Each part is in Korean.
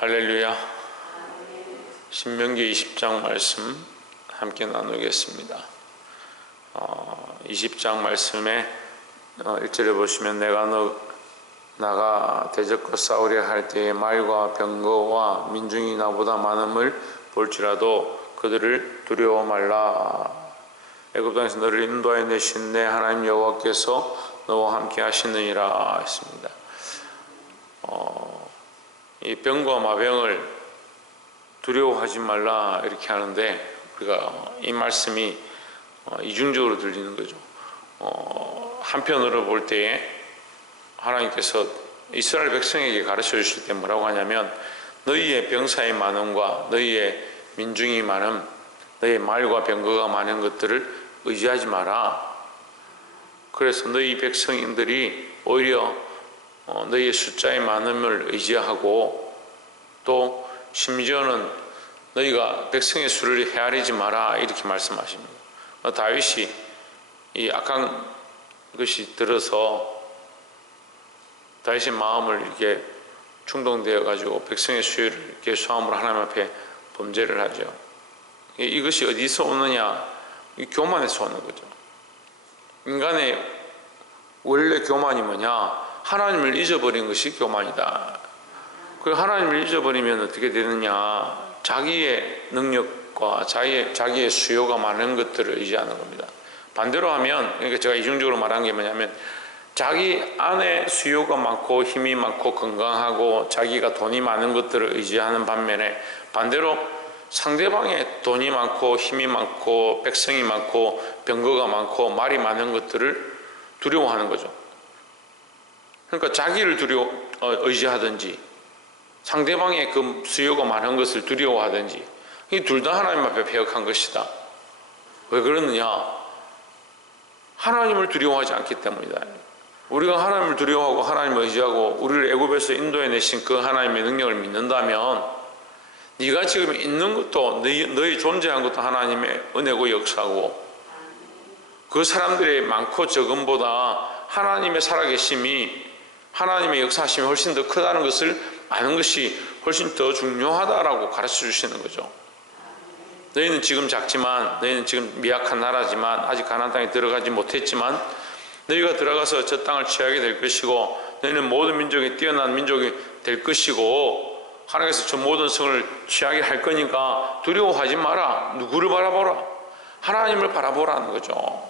할렐루야. 신명기 20장 말씀 함께 나누겠습니다. 20장 말씀에 1절에 보시면 내가 나가 대적과 싸우려 할 때에 말과 병거와 민중이 나보다 많음을 볼지라도 그들을 두려워 말라. 애굽 땅에서 너를 인도하여 내신 내 하나님 여호와께서 너와 함께 하시느니라 했습니다. 이 병과 마병을 두려워하지 말라 이렇게 하는데 우리가 이 말씀이 이중적으로 들리는 거죠. 한편으로 볼 때에 하나님께서 이스라엘 백성에게 가르쳐 주실 때 뭐라고 하냐면 너희의 병사의 많음과 너희의 민중이 많음, 너희의 말과 병거가 많은 것들을 의지하지 마라. 그래서 너희 백성인들이 오히려 너희의 숫자의 많음을 의지하고 또 심지어는 너희가 백성의 수를 헤아리지 마라 이렇게 말씀하십니다. 다윗이 이 악한 것이 들어서 다윗의 마음을 이렇게 충동되어 가지고 백성의 수를 이렇게 수함으로 하나님 앞에 범죄를 하죠. 이것이 어디서 오느냐? 이 교만에서 오는 거죠. 인간의 원래 교만이 뭐냐? 하나님을 잊어버린 것이 교만이다. 그 하나님을 잊어버리면 어떻게 되느냐? 자기의 능력과 자기의 수요가 많은 것들을 의지하는 겁니다. 반대로 하면, 그러니까 제가 이중적으로 말한 게 뭐냐면 자기 안에 수요가 많고 힘이 많고 건강하고 자기가 돈이 많은 것들을 의지하는 반면에 반대로 상대방의 돈이 많고 힘이 많고 백성이 많고 병거가 많고 말이 많은 것들을 두려워하는 거죠. 그러니까 자기를 의지하든지 상대방의 그 수요가 많은 것을 두려워하든지 이 둘 다 하나님 앞에 패역한 것이다. 왜 그러느냐? 하나님을 두려워하지 않기 때문이다. 우리가 하나님을 두려워하고 하나님을 의지하고 우리를 애굽에서 인도해 내신 그 하나님의 능력을 믿는다면 네가 지금 있는 것도 너희 존재한 것도 하나님의 은혜고 역사고 그 사람들의 많고 적음보다 하나님의 살아계심이 하나님의 역사하심이 훨씬 더 크다는 것을 아는 것이 훨씬 더 중요하다라고 가르쳐 주시는 거죠. 너희는 지금 작지만 너희는 지금 미약한 나라지만 아직 가나안 땅에 들어가지 못했지만 너희가 들어가서 저 땅을 취하게 될 것이고 너희는 모든 민족이 뛰어난 민족이 될 것이고 하나님께서 저 모든 성을 취하게 할 거니까 두려워하지 마라. 누구를 바라보라? 하나님을 바라보라는 거죠.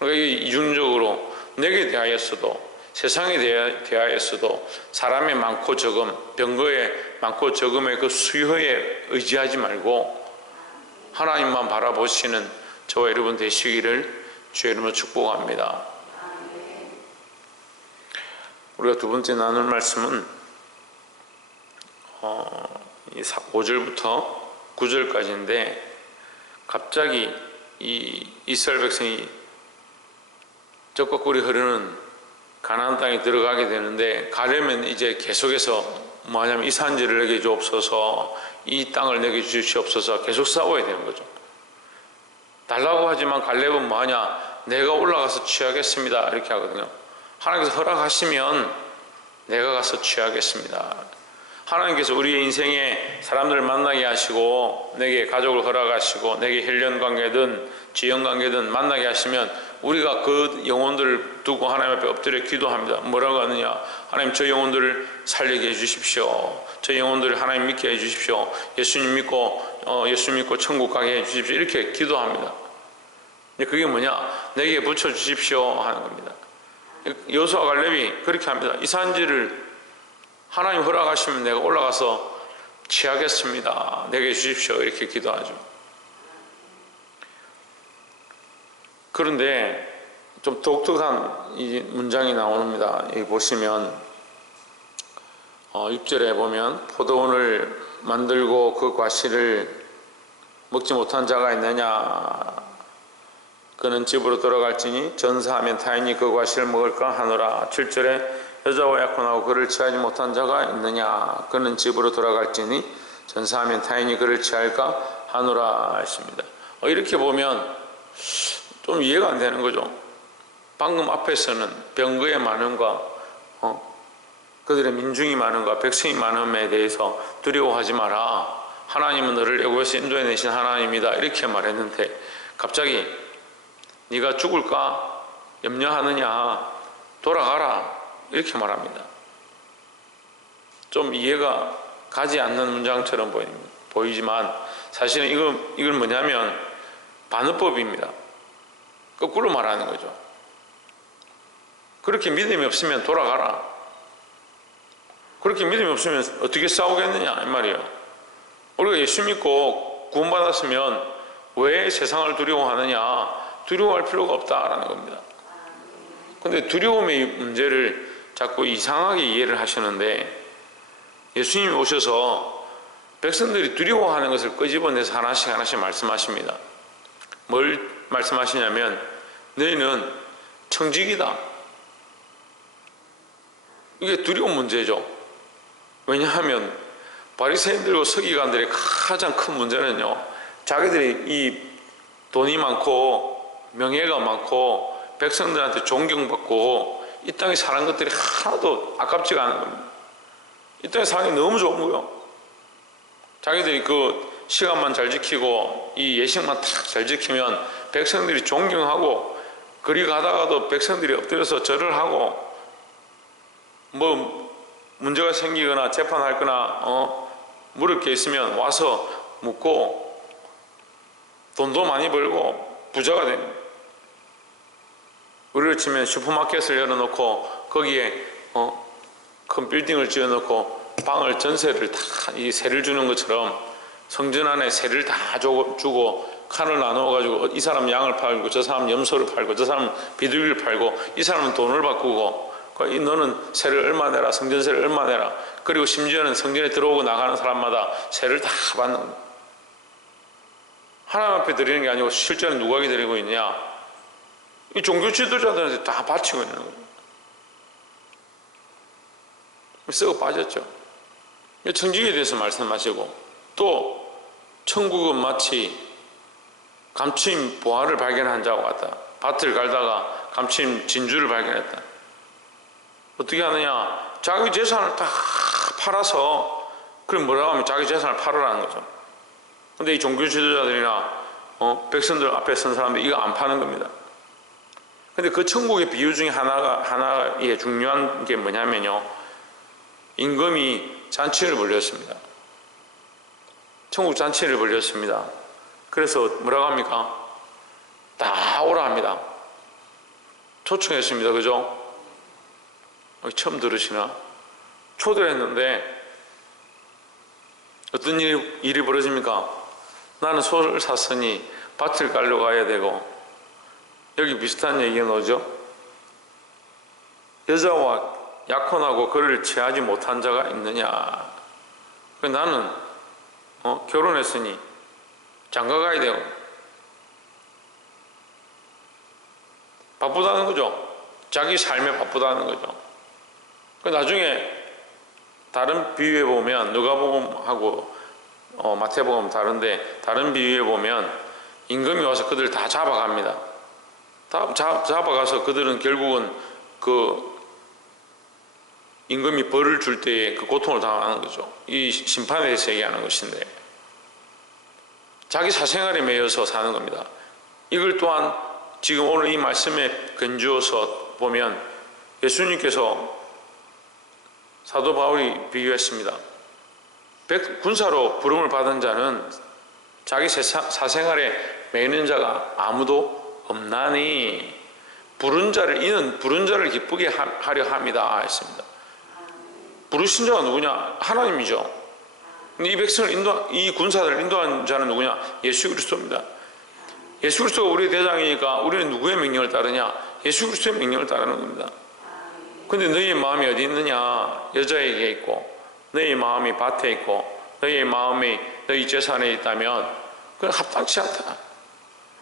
그러니까 이중적으로 내게 대하였어도 세상에 대하였어도 사람의 많고 적음, 병거의 많고 적음의 그 수요에 의지하지 말고 하나님만 바라보시는 저와 여러분 되시기를 주의 이름으로 축복합니다. 우리가 두 번째 나눌 말씀은 5절부터 9절까지인데 갑자기 이 이스라엘 백성이 적과 꿀이 흐르는 가나안 땅에 들어가게 되는데 가려면 이제 계속해서 뭐냐면 이 산지를 내게 주옵소서 이 땅을 내게 주시옵소서 계속 싸워야 되는 거죠. 달라고 하지만 갈렙은 뭐하냐? 내가 올라가서 취하겠습니다 이렇게 하거든요. 하나님께서 허락하시면 내가 가서 취하겠습니다. 하나님께서 우리의 인생에 사람들을 만나게 하시고 내게 가족을 허락하시고 내게 혈연관계든 지연관계든 만나게 하시면 우리가 그 영혼들을 두고 하나님 앞에 엎드려 기도합니다. 뭐라고 하느냐? 하나님 저 영혼들을 살리게 해주십시오. 저 영혼들을 하나님 믿게 해주십시오. 예수님 믿고 천국 가게 해주십시오. 이렇게 기도합니다. 그게 뭐냐? 내게 붙여주십시오 하는 겁니다. 여호수아와 갈렙이 그렇게 합니다. 이 산지를 하나님 허락하시면 내가 올라가서 취하겠습니다. 내게 주십시오. 이렇게 기도하죠. 그런데 좀 독특한 이 문장이 나옵니다. 여기 보시면 6절에 보면 포도원을 만들고 그 과실을 먹지 못한 자가 있느냐? 그는 집으로 돌아갈지니 전사하면 타인이 그 과실을 먹을까 하노라. 7절에 여자와 약혼하고 그를 취하지 못한 자가 있느냐? 그는 집으로 돌아갈지니 전사하면 타인이 그를 취할까 하노라 했습니다. 이렇게 보면 좀 이해가 안 되는 거죠. 방금 앞에서는 병거의 많음과 그들의 민중이 많음과 백성이 많음에 대해서 두려워하지 마라. 하나님은 너를 애굽에서 인도해내신 하나님이다. 이렇게 말했는데 갑자기 네가 죽을까 염려하느냐, 돌아가라, 이렇게 말합니다. 좀 이해가 가지 않는 문장처럼 보이지만 사실은 이건 뭐냐면 반어법입니다. 거꾸로 말하는 거죠. 그렇게 믿음이 없으면 돌아가라. 그렇게 믿음이 없으면 어떻게 싸우겠느냐 이 말이에요. 우리가 예수 믿고 구원받았으면 왜 세상을 두려워하느냐, 두려워할 필요가 없다라는 겁니다. 근데 두려움의 문제를 자꾸 이상하게 이해를 하시는데, 예수님이 오셔서 백성들이 두려워하는 것을 끄집어내서 하나씩 하나씩 말씀하십니다. 뭘 말씀하시냐면 너희는 청직이다. 이게 두려운 문제죠. 왜냐하면 바리새인들과 서기관들의 가장 큰 문제는요, 자기들이 이 돈이 많고 명예가 많고 백성들한테 존경받고 이 땅에 사는 것들이 하나도 아깝지가 않은 겁니다. 이 땅에 사는 게 너무 좋은 거예요. 자기들이 그 시간만 잘 지키고 이 예식만 탁 잘 지키면 백성들이 존경하고, 거리 가다가도 백성들이 엎드려서 절을 하고, 뭐 문제가 생기거나 재판할 거나 물을 게 있으면 와서 묻고 돈도 많이 벌고 부자가 됩니다. 우리를 치면 슈퍼마켓을 열어놓고 거기에 큰 빌딩을 지어놓고 방을 전세를 다 이 세를 주는 것처럼 성전 안에 세를 다 주고 칸을 나누어가지고 이 사람 양을 팔고 저 사람 염소를 팔고 저 사람 비둘기를 팔고 이 사람은 돈을 바꾸고 너는 세를 얼마 내라, 성전세를 얼마 내라. 그리고 심지어는 성전에 들어오고 나가는 사람마다 세를 다 받는 거예요. 하나님 앞에 드리는 게 아니고 실제는 누구에게 드리고 있냐? 이 종교 지도자들한테 다 바치고 있는 거예요. 썩어 빠졌죠. 청직에 대해서 말씀하시고, 또 천국은 마치 감추인 보화를 발견한 자와 같다. 밭을 갈다가 감추인 진주를 발견했다. 어떻게 하느냐? 자기 재산을 다 팔아서, 그럼 뭐라고 하면 자기 재산을 팔으라는 거죠. 근데 이 종교 지도자들이나 백성들 앞에 선 사람들이 이거 안 파는 겁니다. 근데 그 천국의 비유 중에 하나의 중요한 게 뭐냐면요, 임금이 잔치를 벌였습니다. 천국 잔치를 벌였습니다. 그래서 뭐라고 합니까? 다 오라 합니다. 초청했습니다. 그죠? 처음 들으시나? 초대를 했는데 어떤 일이 벌어집니까? 나는 소를 샀으니 밭을 갈러 가야 되고, 여기 비슷한 얘기가 나오죠. 여자와 약혼하고 그를 취하지 못한 자가 있느냐? 나는 결혼했으니 장가 가야 되고, 바쁘다는 거죠. 자기 삶에 바쁘다는 거죠. 나중에 다른 비유에 보면 누가복음하고 마태복음 다른데, 다른 비유에 보면 임금이 와서 그들을 다 잡아갑니다. 다 잡아가서 그들은 결국은 그 임금이 벌을 줄 때에 그 고통을 당하는 거죠. 이 심판에 대해서 얘기하는 것인데, 자기 사생활에 매여서 사는 겁니다. 이걸 또한 지금 오늘 이 말씀에 근주어서 보면 예수님께서 사도 바울이 비유했습니다. 군사로 부름을 받은 자는 자기 사생활에 매이는 자가 아무도 없나니 이는 부른 자를 기쁘게 하려 함이다 했습니다. 부르신 자가 누구냐? 하나님이죠. 이 백성을 이 군사들을 인도한 자는 누구냐? 예수 그리스도입니다. 예수 그리스도가 우리의 대장이니까 우리는 누구의 명령을 따르냐? 예수 그리스도의 명령을 따르는 겁니다. 근데 너희의 마음이 어디 있느냐? 여자에게 있고, 너희의 마음이 밭에 있고, 너희의 마음이 너희 재산에 있다면 그건 합당치 않다.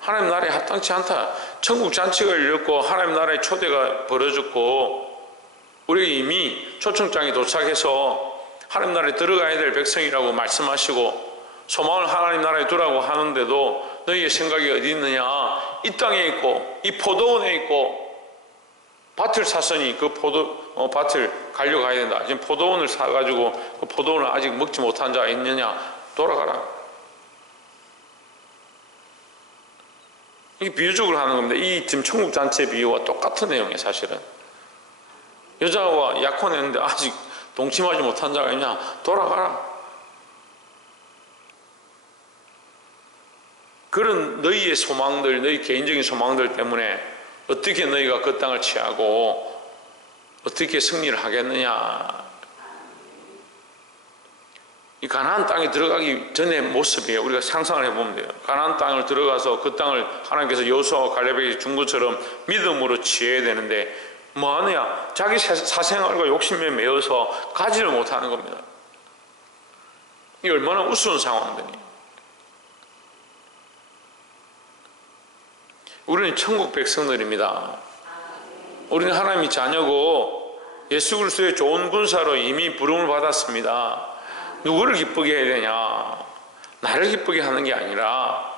하나님 나라에 합당치 않다. 천국 잔치가 열렸고 하나님 나라의 초대가 벌어졌고 우리에게 이미 초청장이 도착해서 하나님 나라에 들어가야 될 백성이라고 말씀하시고 소망을 하나님 나라에 두라고 하는데도 너희의 생각이 어디 있느냐? 이 땅에 있고 이 포도원에 있고 밭을 샀으니 그 밭을 가려가야 된다. 지금 포도원을 사가지고 그 포도원을 아직 먹지 못한 자가 있느냐? 돌아가라. 이게 비유적으로 하는 겁니다. 이 지금 천국잔치 비유와 똑같은 내용이에요, 사실은. 여자와 약혼했는데 아직 동침하지 못한 자가 있냐? 돌아가라. 그런 너희의 소망들, 너희 개인적인 소망들 때문에 어떻게 너희가 그 땅을 취하고 어떻게 승리를 하겠느냐. 이 가나안 땅에 들어가기 전의 모습이에요. 우리가 상상을 해보면 돼요. 가나안 땅을 들어가서 그 땅을 하나님께서 여호수아와 갈렙에게 준 것처럼 믿음으로 취해야 되는데 뭐 하느냐? 자기 사생활과 욕심에 매여서 가지를 못하는 겁니다. 이게 얼마나 우스운 상황이니. 우리는 천국 백성들입니다. 우리는 하나님의 자녀고 예수 그리스도의 좋은 군사로 이미 부름을 받았습니다. 누구를 기쁘게 해야 되냐? 나를 기쁘게 하는 게 아니라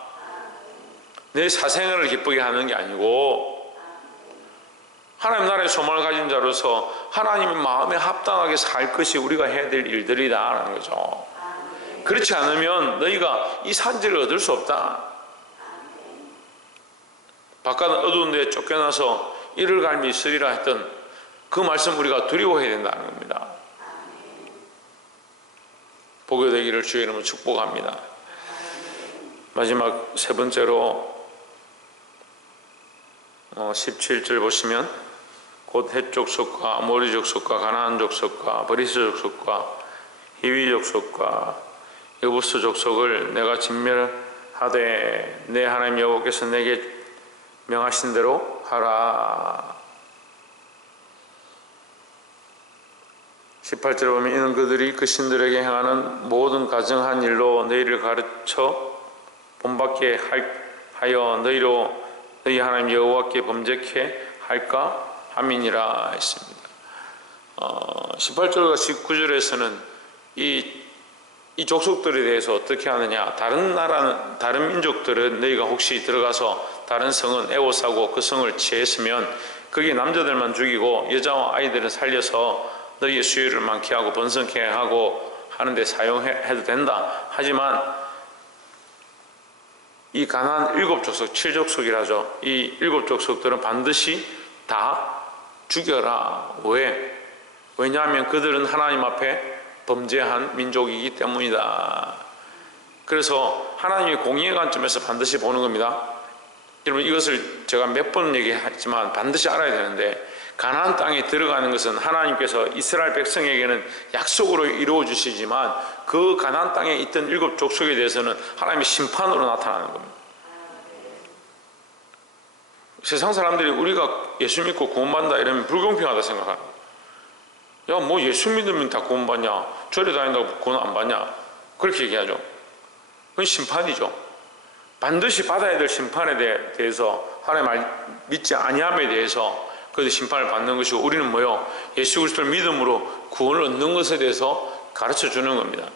내 사생활을 기쁘게 하는 게 아니고 하나님 나라의 소망을 가진 자로서 하나님의 마음에 합당하게 살 것이 우리가 해야 될 일들이다라는 거죠. 그렇지 않으면 너희가 이 산지를 얻을 수 없다. 바깥 어두운 데에 쫓겨나서 이를 갈미 있으리라 했던 그 말씀 우리가 두려워해야 된다는 겁니다. 복이 되기를 주의 이름으로 축복합니다. 마지막 세 번째로 17절 보시면 곧 헷 족속과 아모리 족속과 가나안 족속과 브리스 족속과 히위 족속과 여부스 족속을 내가 진멸하되 내 하나님 여호와께서 내게 명하신 대로 하라. 18절에 보면 이는 그들이 그 신들에게 행하는 모든 가증한 일로 너희를 가르쳐 본받게 하여 너희로 너희 하나님 여호와께 범죄케 할까 함이니라 했습니다. 18절과 19절에서는 이 족속들에 대해서 어떻게 하느냐. 다른 민족들은 너희가 혹시 들어가서 다른 성은 애워싸고 그 성을 취했으면 거기에 남자들만 죽이고 여자와 아이들은 살려서 너희의 수요를 많게 하고 번성케 하고 하는데 사용해도 된다. 하지만 이 가나안 7족속, 7족속이라죠. 이 7족속들은 반드시 다 죽여라. 왜? 왜냐하면 그들은 하나님 앞에 범죄한 민족이기 때문이다. 그래서 하나님의 공의의 관점에서 반드시 보는 겁니다. 여러분 이것을 제가 몇 번 얘기했지만 반드시 알아야 되는데 가나안 땅에 들어가는 것은 하나님께서 이스라엘 백성에게는 약속으로 이루어 주시지만 그 가나안 땅에 있던 7족속에 대해서는 하나님의 심판으로 나타나는 겁니다. 세상 사람들이 우리가 예수 믿고 구원받는다 이러면 불공평하다 생각하는 거예요. 야, 뭐 예수 믿으면 다 구원받냐? 절에 다닌다고 구원 안 받냐? 그렇게 얘기하죠. 그건 심판이죠. 반드시 받아야 될 심판에 대해서 하나님 말 믿지 아니함에 대해서 그 심판을 받는 것이고 우리는 뭐요? 예수 그리스도를 믿음으로 구원을 얻는 것에 대해서 가르쳐 주는 겁니다.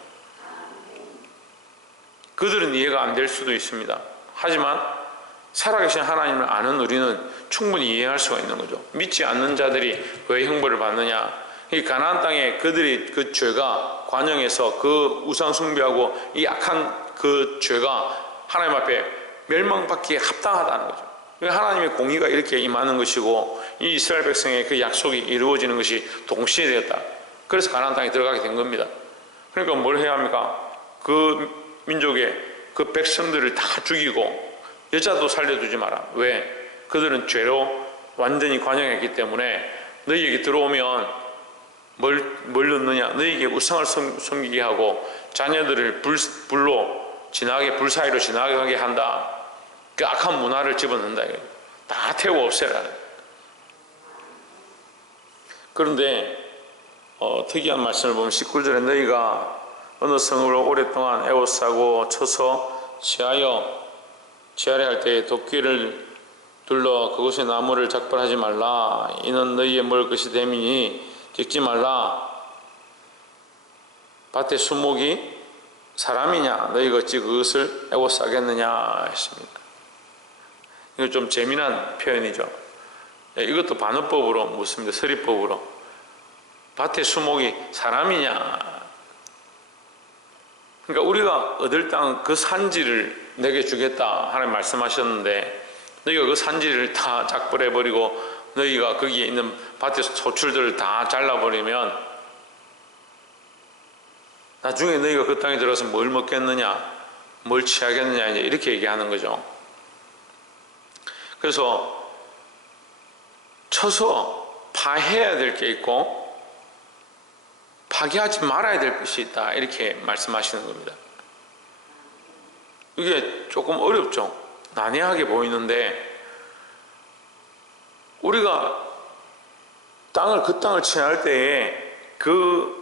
그들은 이해가 안 될 수도 있습니다. 하지만 살아계신 하나님을 아는 우리는 충분히 이해할 수가 있는 거죠. 믿지 않는 자들이 왜 형벌을 받느냐? 이 가나안 땅에 그들이 그 죄가 관영해서 그 우상 숭배하고 이 악한 그 죄가 하나님 앞에 멸망받기에 합당하다는 거죠. 하나님의 공의가 이렇게 임하는 것이고 이 이스라엘 백성의 그 약속이 이루어지는 것이 동시에 되었다. 그래서 가나안 땅에 들어가게 된 겁니다. 그러니까 뭘 해야 합니까? 그 민족의 그 백성들을 다 죽이고 여자도 살려두지 마라. 왜? 그들은 죄로 완전히 관영했기 때문에 너희에게 들어오면 뭘 넣느냐? 너희에게 우상을 섬기게 하고 자녀들을 불로 지나게 불 사이로 지나가게 한다. 그 악한 문화를 집어넣는다. 다 태워 없애라. 그런데 특이한 말씀을 보면 19절에 너희가 어느 성을 오랫동안 애워싸고 쳐서 취하려 할 때에 도끼를 둘러 그곳에 나무를 작별하지 말라. 이는 너희의 먹을 것이 됨이니 찍지 말라. 밭의 수목이 사람이냐? 너희가 어찌 그것을 애워싸겠느냐 했습니다. 이거 좀 재미난 표현이죠. 이것도 반어법으로 묻습니다. 서리법으로. 밭의 수목이 사람이냐? 그러니까 우리가 얻을 땅 그 산지를 내게 주겠다 하나님 말씀하셨는데, 너희가 그 산지를 다 짝벌해버리고 너희가 거기에 있는 밭의 소출들을 다 잘라버리면 나중에 너희가 그 땅에 들어가서 뭘 먹겠느냐, 뭘 취하겠느냐, 이제 이렇게 얘기하는 거죠. 그래서 쳐서 파해야 될 게 있고 파괴하지 말아야 될 것이 있다, 이렇게 말씀하시는 겁니다. 이게 조금 어렵죠. 난해하게 보이는데, 우리가 그 땅을 취할 때에 그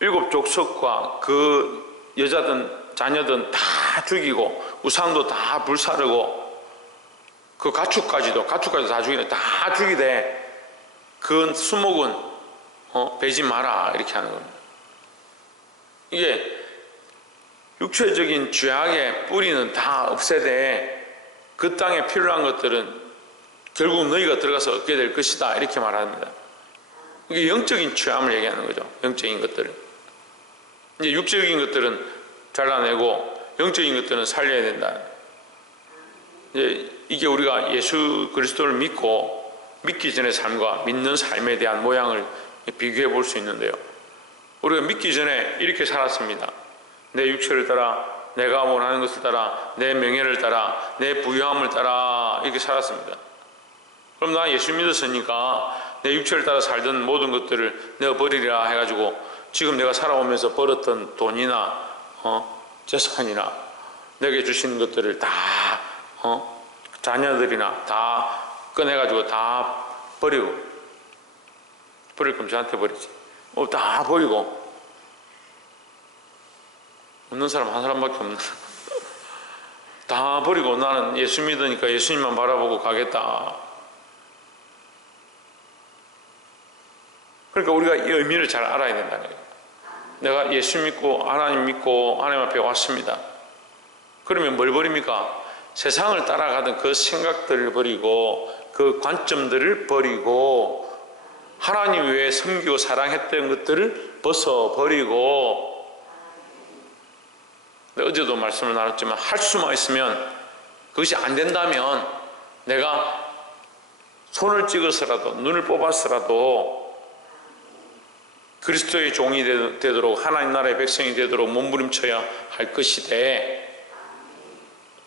7 족속과 그 여자든 자녀든 다 죽이고 우상도 다 불사르고 그 가축까지도 다 죽이네, 다 죽이되 그 수목은 베지 마라, 이렇게 하는 겁니다. 이게 육체적인 죄악의 뿌리는 다 없애되 그 땅에 필요한 것들은 결국 너희가 들어가서 얻게 될 것이다, 이렇게 말합니다. 이게 영적인 취함을 얘기하는 거죠. 영적인 것들을. 이제 육적인 것들은 잘라내고 영적인 것들은 살려야 된다. 이게 우리가 예수 그리스도를 믿기 전의 삶과 믿는 삶에 대한 모양을 비교해 볼 수 있는데요. 우리가 믿기 전에 이렇게 살았습니다. 내 육체를 따라, 내가 원하는 것을 따라, 내 명예를 따라, 내 부유함을 따라 이렇게 살았습니다. 그럼 나 예수 믿었으니까 내 육체를 따라 살던 모든 것들을 내가 버리리라 해가지고 지금 내가 살아오면서 벌었던 돈이나 재산이나 내게 주신 것들을 다 자녀들이나 다 꺼내가지고 다 버리고, 버릴 거면 저한테 버리지. 다 버리고, 없는 사람 한 사람밖에 없나? 다 버리고 나는 예수 믿으니까 예수님만 바라보고 가겠다. 그러니까 우리가 이 의미를 잘 알아야 된다는 거예요. 내가 예수 믿고 하나님 믿고 하나님 앞에 왔습니다. 그러면 뭘 버립니까? 세상을 따라가던 그 생각들을 버리고 그 관점들을 버리고 하나님 외에 섬기고 사랑했던 것들을 벗어버리고, 어제도 말씀을 나눴지만 할 수만 있으면, 그것이 안 된다면 내가 손을 찍어서라도 눈을 뽑아서라도 그리스도의 종이 되도록, 하나님 나라의 백성이 되도록 몸부림쳐야 할 것이되,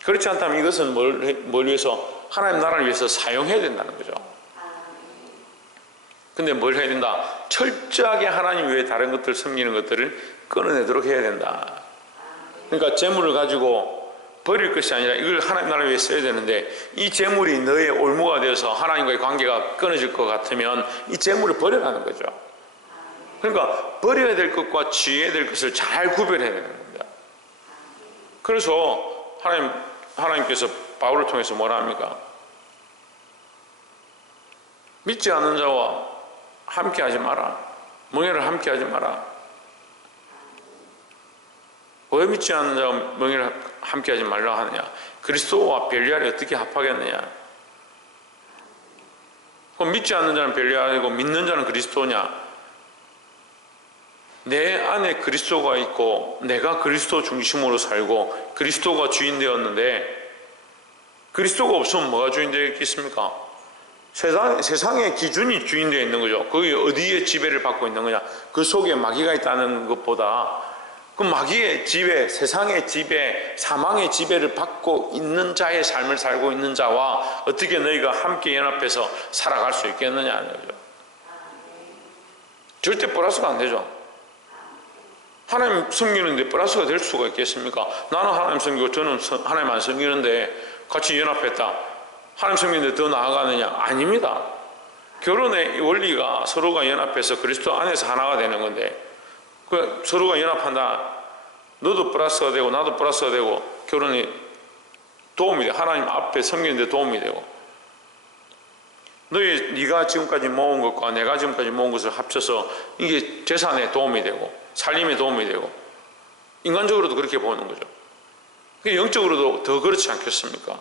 그렇지 않다면 이것은 뭘 위해서? 하나님 나라를 위해서 사용해야 된다는 거죠. 근데 뭘 해야 된다? 철저하게 하나님 외에 다른 것들 섬기는 것들을 끊어내도록 해야 된다. 그러니까 재물을 가지고 버릴 것이 아니라 이걸 하나님 나라를 위해 써야 되는데, 이 재물이 너의 올무가 되어서 하나님과의 관계가 끊어질 것 같으면 이 재물을 버려라는 거죠. 그러니까 버려야 될 것과 취해야 될 것을 잘 구별해야 되는 겁니다. 그래서 하나님께서 바울을 통해서 뭐라 합니까? 믿지 않는 자와 함께 하지 마라. 멍에를 함께 하지 마라. 왜 믿지 않는 자와 멍에를 함께 하지 말라 하느냐? 그리스도와 벨리알이 어떻게 합하겠느냐? 그럼 믿지 않는 자는 벨리알이고 믿는 자는 그리스도냐? 내 안에 그리스도가 있고 내가 그리스도 중심으로 살고 그리스도가 주인 되었는데, 그리스도가 없으면 뭐가 주인 되겠습니까? 세상의 기준이 주인 되어 있는 거죠. 거기 어디에 지배를 받고 있는 거냐? 그 속에 마귀가 있다는 것보다 그 마귀의 지배, 세상의 지배, 사망의 지배를 받고 있는 자의 삶을 살고 있는 자와 어떻게 너희가 함께 연합해서 살아갈 수 있겠느냐는 거죠. 절대 플러스가 안 되죠. 하나님 섬기는데 플러스가 될 수가 있겠습니까? 나는 하나님 섬기고 저는 하나님 안 섬기는데 같이 연합했다. 하나님 섬기는데 더 나아가느냐? 아닙니다. 결혼의 원리가 서로가 연합해서 그리스도 안에서 하나가 되는 건데, 서로가 연합한다. 너도 플러스가 되고 나도 플러스가 되고 결혼이 도움이 돼. 하나님 앞에 섬기는데 도움이 되고, 네가 지금까지 모은 것과 내가 지금까지 모은 것을 합쳐서 이게 재산에 도움이 되고 살림에 도움이 되고, 인간적으로도 그렇게 보는 거죠. 영적으로도 더 그렇지 않겠습니까?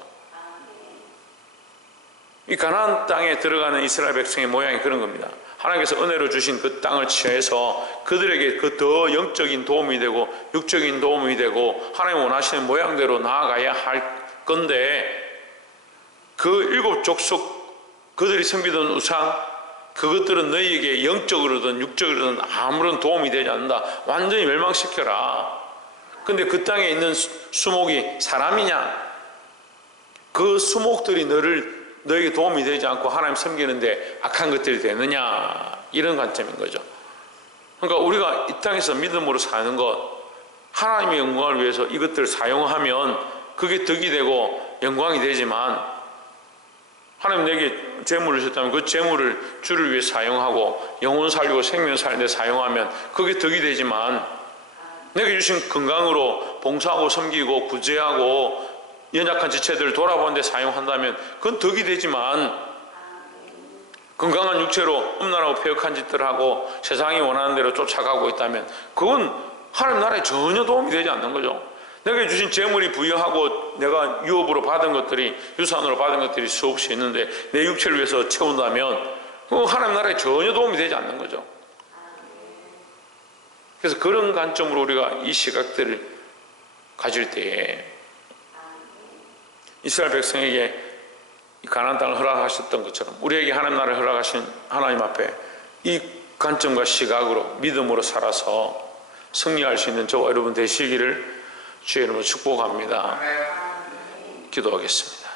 이 가나안 땅에 들어가는 이스라엘 백성의 모양이 그런 겁니다. 하나님께서 은혜로 주신 그 땅을 취해서 그들에게 그 더 영적인 도움이 되고 육적인 도움이 되고 하나님 원하시는 모양대로 나아가야 할 건데, 그 일곱 족속 그들이 섬기던 우상, 그것들은 너희에게 영적으로든 육적으로든 아무런 도움이 되지 않는다. 완전히 멸망시켜라. 근데 그 땅에 있는 수목이 사람이냐? 그 수목들이 너에게 도움이 되지 않고 하나님 섬기는데 악한 것들이 되느냐? 이런 관점인 거죠. 그러니까 우리가 이 땅에서 믿음으로 사는 것, 하나님의 영광을 위해서 이것들을 사용하면 그게 덕이 되고 영광이 되지만, 하나님 내게 재물을 주셨다면 그 재물을 주를 위해 사용하고 영혼 살리고 생명 살리는 데 사용하면 그게 덕이 되지만, 내게 주신 건강으로 봉사하고 섬기고 구제하고 연약한 지체들을 돌아보는 데 사용한다면 그건 덕이 되지만, 건강한 육체로 음란하고 폐역한 짓들을 하고 세상이 원하는 대로 쫓아가고 있다면 그건 하나님 나라에 전혀 도움이 되지 않는 거죠. 내게 주신 재물이 부여하고 내가 유업으로 받은 것들이, 유산으로 받은 것들이 수없이 있는데 내 육체를 위해서 채운다면 그건 하나님 나라에 전혀 도움이 되지 않는 거죠. 그래서 그런 관점으로 우리가 이 시각들을 가질 때에 이스라엘 백성에게 가나안 땅을 허락하셨던 것처럼 우리에게 하나님 나라를 허락하신 하나님 앞에 이 관점과 시각으로 믿음으로 살아서 승리할 수 있는 저와 여러분 되시기를 주의 이름으로 축복합니다. 기도하겠습니다.